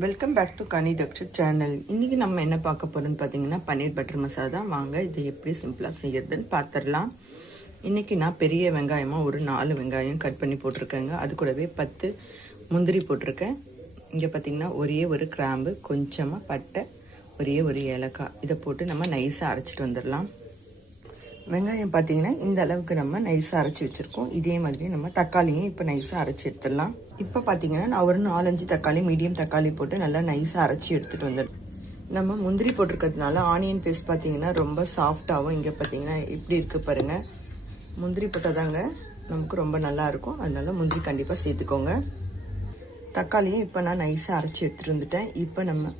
Welcome back to Kani doctor channel இன்றைக்கி நம்ம என்ன பார்க்க போகிறோம்னு பார்த்தீங்கன்னா பன்னீர் பட்டர் மசாலா தான். வாங்க இதை எப்படி சிம்பிளாக செய்யறதுன்னு பார்த்துடலாம். இன்றைக்கி நான் பெரிய வெங்காயமாக ஒரு நாலு வெங்காயம் கட் பண்ணி போட்டிருக்கேங்க. அது கூடவே பத்து முந்திரி போட்டிருக்கேன். இங்கே பார்த்தீங்கன்னா ஒரே ஒரு கிராம்பு கொஞ்சமாக பட்டை ஒரே ஒரு ஏலக்காய். இதை போட்டு நம்ம நைஸாக அரைச்சிட்டு வந்துடலாம். வெங்காயம் பார்த்தீங்கன்னா இந்த அளவுக்கு நம்ம நைஸாக அரைச்சி வச்சுருக்கோம். இதே மாதிரி நம்ம தக்காளியும் இப்போ நைஸாக அரைச்சி எடுத்துடலாம். இப்போ பார்த்தீங்கன்னா நான் ஒரு நாலஞ்சு தக்காளி மீடியம் தக்காளி போட்டு நல்லா நைஸாக அரைச்சி எடுத்துகிட்டு வந்துடுறேன் நம்ம முந்திரி போட்டிருக்கிறதுனால ஆனியன் பேஸ்ட் பார்த்தீங்கன்னா ரொம்ப சாஃப்டாகவும் இங்கே பார்த்தீங்கன்னா எப்படி இருக்குது பாருங்கள் முந்திரி போட்டாதாங்க நமக்கு ரொம்ப நல்லா இருக்கும். அதனால முந்திரி கண்டிப்பாக சேர்த்துக்கோங்க. தக்காளியும் இப்போ நான் நைஸாக அரைச்சி எடுத்துகிட்டு வந்துட்டேன். இப்போ நம்ம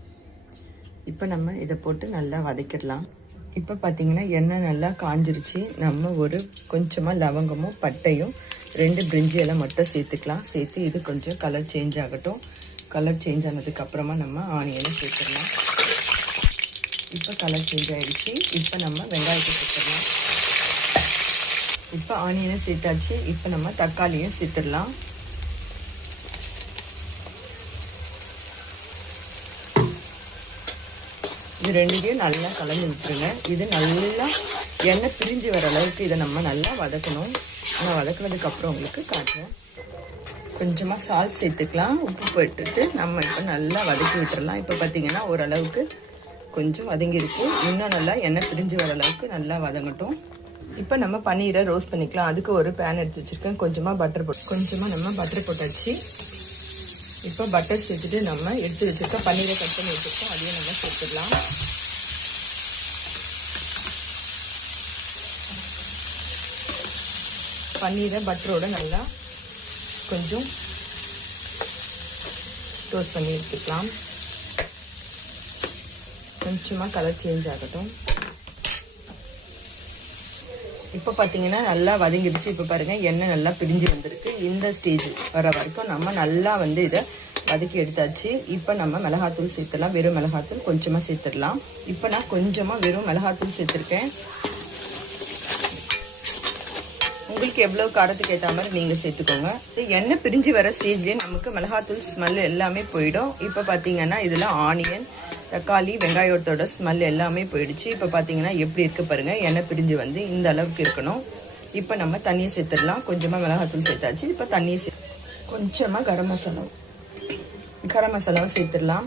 இப்போ நம்ம இதை போட்டு நல்லா வதக்கிடலாம். இப்போ பார்த்தீங்கன்னா எண்ணெய் நல்லா காஞ்சிருச்சு. நம்ம ஒரு கொஞ்சமாக லவங்கமும் பட்டையும் ரெண்டு பிரிஞ்சி எல்லாம் மட்டும் சேர்த்துக்கலாம். சேர்த்து இது கொஞ்சம் கலர் சேஞ்ச் ஆகட்டும். கலர் சேஞ்ச் ஆனதுக்கப்புறமா நம்ம ஆனியனை சேர்த்துடலாம். இப்போ கலர் சேஞ்ச் ஆகிடுச்சு இப்போ நம்ம வெங்காயத்தை சேர்த்துடலாம். இப்போ ஆனியனை சேர்த்தாச்சு. இப்போ நம்ம தக்காளியும் சேர்த்துடலாம். இது ரெண்டுத்தையும் நல்லா கலந்து விட்டுருங்க. இது நல்லா எண்ணெய் பிரிஞ்சு வர அளவுக்கு இதை நம்ம நல்லா வதக்கணும். நான் வதக்கினதுக்கப்புறம் உங்களுக்கு காட்டுறேன். கொஞ்சமாக சால் சேர்த்துக்கலாம். உப்பு போட்டுட்டு நம்ம இப்போ நல்லா வதக்கி விட்டுறலாம். இப்போ பார்த்தீங்கன்னா ஓரளவுக்கு கொஞ்சம் வதங்கியிருக்கும் இன்னும் நல்லா எண்ணெய் பிரிஞ்சு வர அளவுக்கு நல்லா வதங்கட்டும். இப்போ நம்ம பன்னீரை ரோஸ்ட் பண்ணிக்கலாம். அதுக்கு ஒரு பேன் எடுத்து வச்சுருக்கேன். கொஞ்சமாக பட்டர் போட்டு கொஞ்சமாக நம்ம பட்டர் போட்டாச்சு. இப்போ பட்டர் சேர்த்துட்டு நம்ம எடுத்து வச்சுருக்க பன்னீரை கட் பண்ணி வச்சுருக்கோம். அதையும் நம்ம சேர்த்துடலாம். பன்னீரை பட்டரோட நல்லா கொஞ்சம் டோஸ்ட் பண்ணி எடுத்துக்கலாம். கொஞ்சமாக கலர் சேஞ்ச் ஆகட்டும். இப்போ பார்த்தீங்கன்னா நல்லா வதங்கிடுச்சு. இப்போ பாருங்கள் எண்ணெய் நல்லா பிரிஞ்சு வந்திருக்கு. இந்த ஸ்டேஜ் வர வரைக்கும் நம்ம நல்லா வந்து இதை வதக்கி எடுத்தாச்சு. இப்போ நம்ம மிளகாத்தூள் சேர்த்துடலாம். வெறும் மிளகாத்தூள் கொஞ்சமாக சேர்த்துடலாம். இப்போ நான் கொஞ்சமாக வெறும் மிளகாத்தூள் சேர்த்துருக்கேன். உங்களுக்கு எவ்வளோ காரத்துக்கு ஏற்ற மாதிரி நீங்கள் சேர்த்துக்கோங்க. எண்ணெய் பிரிஞ்சு வர ஸ்டேஜ்லேயே நமக்கு மிளகாத்தூள் ஸ்மெல் எல்லாமே போயிடும். இப்போ பார்த்தீங்கன்னா இதில் ஆனியன் தக்காளி வெங்காயத்தோட ஸ்மெல் எல்லாமே போயிடுச்சு. இப்போ பார்த்தீங்கன்னா எப்படி இருக்குது பாருங்கள் எண்ணெய் பிரிஞ்சு வந்து இந்த அளவுக்கு இருக்கணும். இப்போ நம்ம தண்ணியை சேர்த்துடலாம். கொஞ்சமாக மிளகாத்தூள் சேர்த்தாச்சு. இப்போ தண்ணியை சே கொஞ்சமாக கரம் மசாலா கரம் மசாலாவை சேர்த்துடலாம்.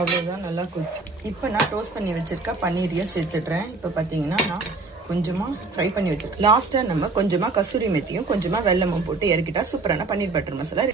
அவ்வளோதான் நல்லா குச்சி இப்போ நான் டோஸ்ட் பண்ணி வச்சுருக்க பன்னீரையும் சேர்த்துடுறேன். இப்போ பார்த்தீங்கன்னா நான் கொஞ்சமாக ஃப்ரை பண்ணி வச்சுருக்கேன். லாஸ்ட்டாக நம்ம கொஞ்சமாக கசூரி மெத்தியும் கொஞ்சமாக வெல்லமும் போட்டு இறக்கிட்டா சூப்பரான பன்னீர் பட்டர் மசாலா